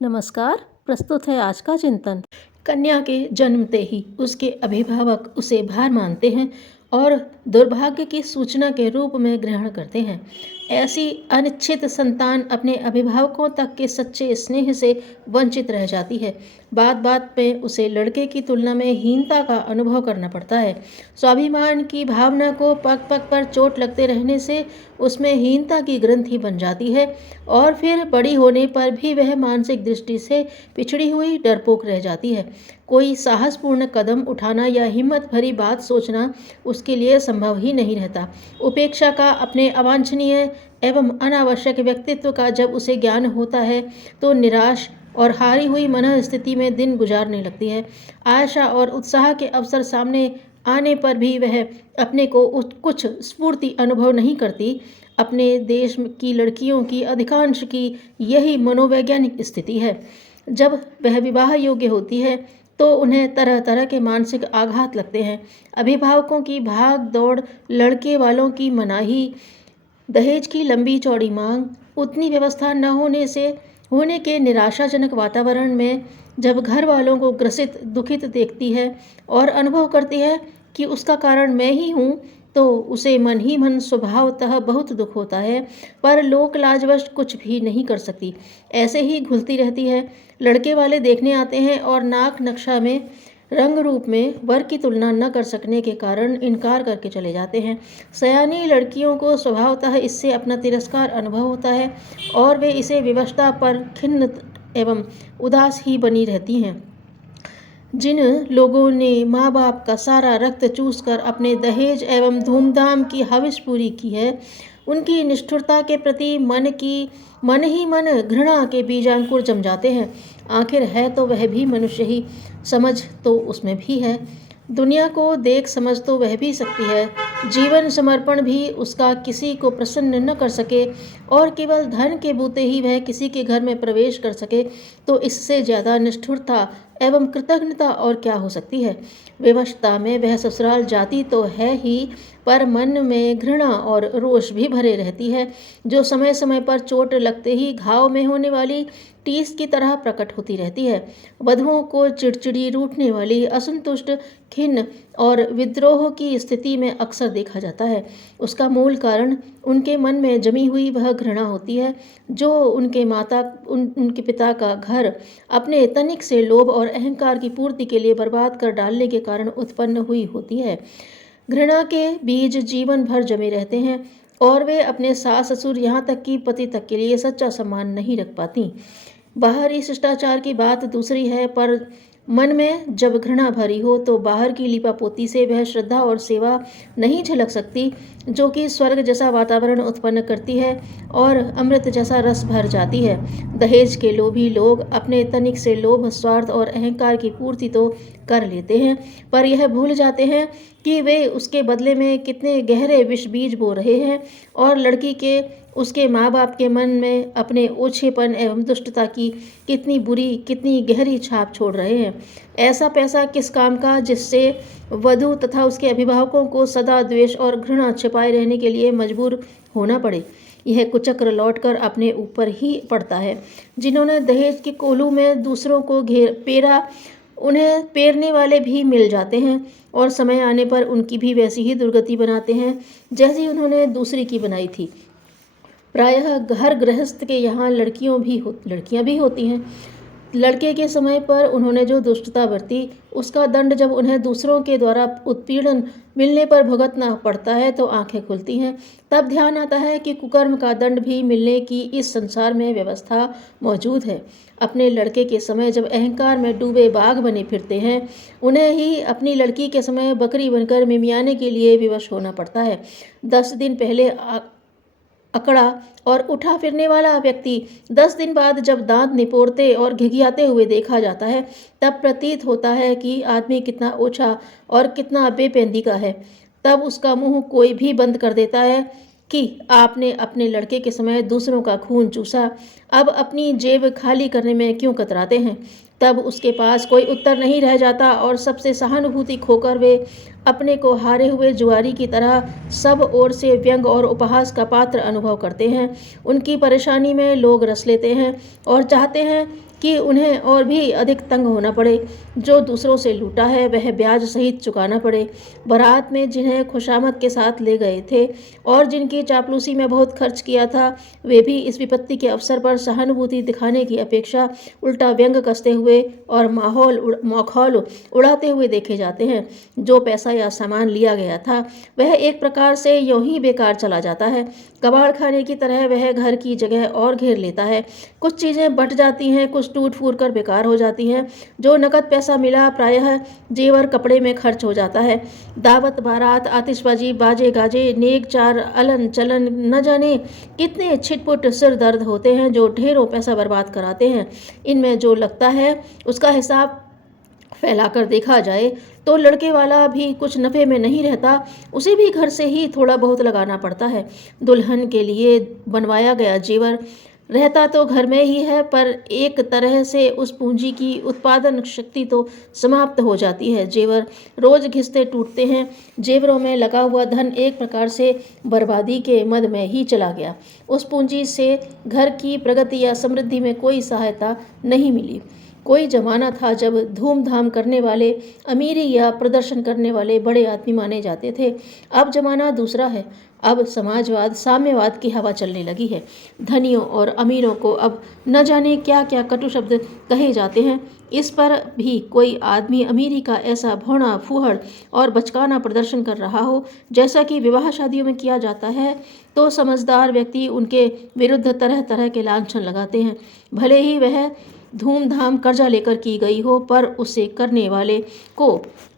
नमस्कार। प्रस्तुत है आज का चिंतन। कन्या के जन्मते ही उसके अभिभावक उसे भार मानते हैं और दुर्भाग्य की सूचना के रूप में ग्रहण करते हैं। ऐसी अनिच्छित संतान अपने अभिभावकों तक के सच्चे स्नेह से वंचित रह जाती है। बात बात पे उसे लड़के की तुलना में हीनता का अनुभव करना पड़ता है। स्वाभिमान की भावना को पग पग पर चोट लगते रहने से उसमें हीनता की ग्रंथि बन जाती है और फिर बड़ी होने पर भी वह मानसिक दृष्टि से पिछड़ी हुई डरपोक रह जाती है। कोई साहसपूर्ण कदम उठाना या हिम्मत भरी बात सोचना उसके लिए संभव ही नहीं रहता। उपेक्षा का अपने अवांछनीय एवं अनावश्यक व्यक्तित्व का जब उसे ज्ञान होता है तो निराश और हारी हुई मन स्थिति में दिन गुजारने लगती है। आशा और उत्साह के अवसर सामने आने पर भी वह अपने को कुछ स्फूर्ति अनुभव नहीं करती। अपने देश की लड़कियों की अधिकांश की यही मनोवैज्ञानिक स्थिति है। जब वह विवाह योग्य होती है तो उन्हें तरह तरह के मानसिक आघात लगते हैं। अभिभावकों की भाग दौड़, लड़के वालों की मनाही, दहेज की लंबी चौड़ी मांग, उतनी व्यवस्था न होने के निराशाजनक वातावरण में जब घर वालों को ग्रसित दुखित देखती है और अनुभव करती है कि उसका कारण मैं ही हूँ, तो उसे मन ही मन स्वभावतः बहुत दुख होता है, पर लोक लाजवश कुछ भी नहीं कर सकती। ऐसे ही घुलती रहती है। लड़के वाले देखने आते हैं और नाक नक्शा में, रंग रूप में वर की तुलना न कर सकने के कारण इनकार करके चले जाते हैं। सयानी लड़कियों को स्वभावतः इससे अपना तिरस्कार अनुभव होता है और वे इसे विवशता पर खिन्न एवं उदास ही बनी रहती हैं। जिन लोगों ने माँ बाप का सारा रक्त चूस कर अपने दहेज एवं धूमधाम की हविष पूरी की है, उनकी निष्ठुरता के प्रति मन ही मन घृणा के बीजांकुर जम जाते हैं। आखिर है तो वह भी मनुष्य ही, समझ तो उसमें भी है। दुनिया को देख समझ तो वह भी सकती है। जीवन समर्पण भी उसका किसी को प्रसन्न न कर सके और केवल धन के बूते ही वह किसी के घर में प्रवेश कर सके, तो इससे ज़्यादा निष्ठुरता एवं कृतज्ञता और क्या हो सकती है। विवशता में वह ससुराल जाती तो है ही, पर मन में घृणा और रोष भी भरे रहती है, जो समय समय पर चोट लगते ही घाव में होने वाली टीस की तरह प्रकट होती रहती है। वधुओं को चिड़चिड़ी, रूठने वाली, असंतुष्ट, खिन्न और विद्रोह की स्थिति में अक्सर देखा जाता है। उसका मूल कारण उनके मन में जमी हुई वह घृणा होती है, जो उनके पिता का घर अपने तनिक से लोभ और अहंकार की पूर्ति के लिए बर्बाद कर डालने के कारण उत्पन्न हुई होती है। घृणा के बीज जीवन भर जमे रहते हैं और वे अपने सास ससुर यहाँ तक कि पति तक के लिए सच्चा सम्मान नहीं रख पाती। बाहरी शिष्टाचार की बात दूसरी है, पर मन में जब घृणा भरी हो तो बाहर की लिपापोती से वह श्रद्धा और सेवा नहीं झलक सकती, जो कि स्वर्ग जैसा वातावरण उत्पन्न करती है और अमृत जैसा रस भर जाती है। दहेज के लोभी लोग अपने तनिक से लोभ, स्वार्थ और अहंकार की पूर्ति तो कर लेते हैं, पर यह भूल जाते हैं कि वे उसके बदले में कितने गहरे विष बीज बो रहे हैं और लड़की के उसके माँ बाप के मन में अपने ओछेपन एवं दुष्टता की कितनी बुरी, कितनी गहरी छाप छोड़ रहे हैं। ऐसा पैसा किस काम का, जिससे वधू तथा उसके अभिभावकों को सदा द्वेष और घृणा छिपाए रहने के लिए मजबूर होना पड़े। यह कुचक्र लौटकर अपने ऊपर ही पड़ता है। जिन्होंने दहेज के कोलू में दूसरों को पेरा, उन्हें पेरने वाले भी मिल जाते हैं और समय आने पर उनकी भी वैसी ही दुर्गति बनाते हैं जैसी उन्होंने दूसरी की बनाई थी। प्रायः घर गृहस्थ के यहाँ लड़कियाँ भी होती हैं। लड़के के समय पर उन्होंने जो दुष्टता बरती, उसका दंड जब उन्हें दूसरों के द्वारा उत्पीड़न मिलने पर भुगतना पड़ता है तो आंखें खुलती हैं। तब ध्यान आता है कि कुकर्म का दंड भी मिलने की इस संसार में व्यवस्था मौजूद है। अपने लड़के के समय जब अहंकार में डूबे बाघ बने फिरते हैं, उन्हें ही अपनी लड़की के समय बकरी बनकर मिमियाने के लिए विवश होना पड़ता है। 10 दिन पहले अकड़ा और उठा फिरने वाला व्यक्ति 10 दिन बाद जब दांत निपोरते और घिघियाते हुए देखा जाता है, तब प्रतीत होता है कि आदमी कितना ओछा और कितना बेपेंदी का है। तब उसका मुंह कोई भी बंद कर देता है कि आपने अपने लड़के के समय दूसरों का खून चूसा, अब अपनी जेब खाली करने में क्यों कतराते हैं। तब उसके पास कोई उत्तर नहीं रह जाता और सबसे सहानुभूति खोकर वे अपने को हारे हुए जुआरी की तरह सब ओर से व्यंग और उपहास का पात्र अनुभव करते हैं। उनकी परेशानी में लोग रस लेते हैं और चाहते हैं कि उन्हें और भी अधिक तंग होना पड़े। जो दूसरों से लूटा है वह ब्याज सहित चुकाना पड़े। बारात में जिन्हें खुशामद के साथ ले गए थे और जिनकी चापलूसी में बहुत खर्च किया था, वे भी इस विपत्ति के अवसर पर सहानुभूति दिखाने की अपेक्षा उल्टा व्यंग कसते हुए और मखौल उड़ाते हुए देखे जाते हैं। जो पैसा या सामान लिया गया था वह एक प्रकार से यूं ही बेकार चला जाता है। कबाड़ खाने की तरह वह घर की जगह और घेर लेता है। कुछ चीज़ें बट जाती हैं, कुछ टूट फूट कर बेकार हो जाती हैं। जो नकद पैसा मिला प्रायः जेवर कपड़े में खर्च हो जाता है। दावत बारात, आतिशबाजी, बाजे गाजे, नेक चार, अलन चलन, न जाने कितने छिटपुट सिर दर्द होते हैं जो ढेरों पैसा बर्बाद कराते हैं। इनमें जो लगता है उसका हिसाब फैलाकर देखा जाए तो लड़के वाला भी कुछ नफ़े में नहीं रहता, उसे भी घर से ही थोड़ा बहुत लगाना पड़ता है। दुल्हन के लिए बनवाया गया जेवर रहता तो घर में ही है, पर एक तरह से उस पूंजी की उत्पादन शक्ति तो समाप्त हो जाती है। जेवर रोज घिसते टूटते हैं। जेवरों में लगा हुआ धन एक प्रकार से बर्बादी के मद में ही चला गया। उस पूंजी से घर की प्रगति या समृद्धि में कोई सहायता नहीं मिली। कोई जमाना था जब धूमधाम करने वाले अमीरी या प्रदर्शन करने वाले बड़े आदमी माने जाते थे। अब जमाना दूसरा है। अब समाजवाद, साम्यवाद की हवा चलने लगी है। धनियों और अमीरों को अब न जाने क्या क्या कटु शब्द कहे जाते हैं। इस पर भी कोई आदमी अमीरी का ऐसा भौना फूहड़ और बचकाना प्रदर्शन कर रहा हो जैसा कि विवाह शादियों में किया जाता है, तो समझदार व्यक्ति उनके विरुद्ध तरह तरह के लांछन लगाते हैं। भले ही वह धूमधाम कर्जा लेकर की गई हो, पर उसे करने वाले को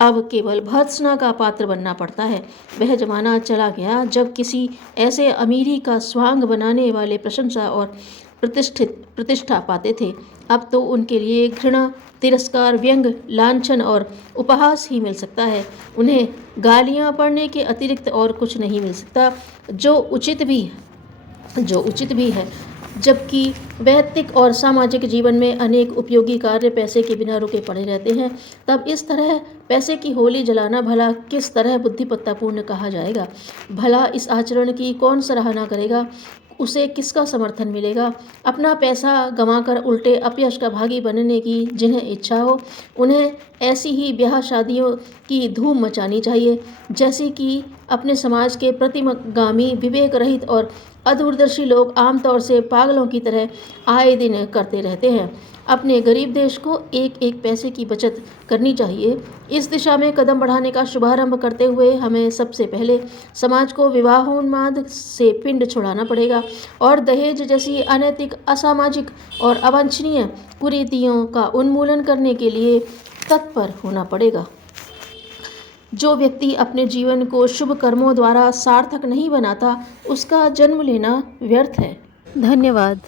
अब केवल भर्त्सना का पात्र बनना पड़ता है। वह जमाना चला गया जब किसी ऐसे अमीरी का स्वांग बनाने वाले प्रशंसा और प्रतिष्ठा पाते थे। अब तो उनके लिए घृणा, तिरस्कार, व्यंग, लांछन और उपहास ही मिल सकता है। उन्हें गालियां पड़ने के अतिरिक्त और कुछ नहीं मिल सकता, जो उचित भी है। जबकि वैयक्तिक और सामाजिक जीवन में अनेक उपयोगी कार्य पैसे के बिना रुके पड़े रहते हैं, तब इस तरह पैसे की होली जलाना भला किस तरह बुद्धिमत्तापूर्ण कहा जाएगा? भला इस आचरण की कौन सराहना करेगा? उसे किसका समर्थन मिलेगा? अपना पैसा गंवाकर उल्टे अपयश का भागी बनने की जिन्हें इच्छा हो, उन्हें ऐसी ही ब्याह शादियों की धूम मचानी चाहिए जैसी कि अपने समाज के प्रतिगामी, विवेक रहित और अदूरदर्शी लोग आमतौर से पागलों की तरह आए दिन करते रहते हैं। अपने गरीब देश को एक एक पैसे की बचत करनी चाहिए। इस दिशा में कदम बढ़ाने का शुभारंभ करते हुए हमें सबसे पहले समाज को विवाहोन्माद से पिंड छुड़ाना पड़ेगा और दहेज जैसी अनैतिक, असामाजिक और अवांछनीय कुरीतियों का उन्मूलन करने के लिए तत्पर होना पड़ेगा। जो व्यक्ति अपने जीवन को शुभ कर्मों द्वारा सार्थक नहीं बनाता, उसका जन्म लेना व्यर्थ है। धन्यवाद।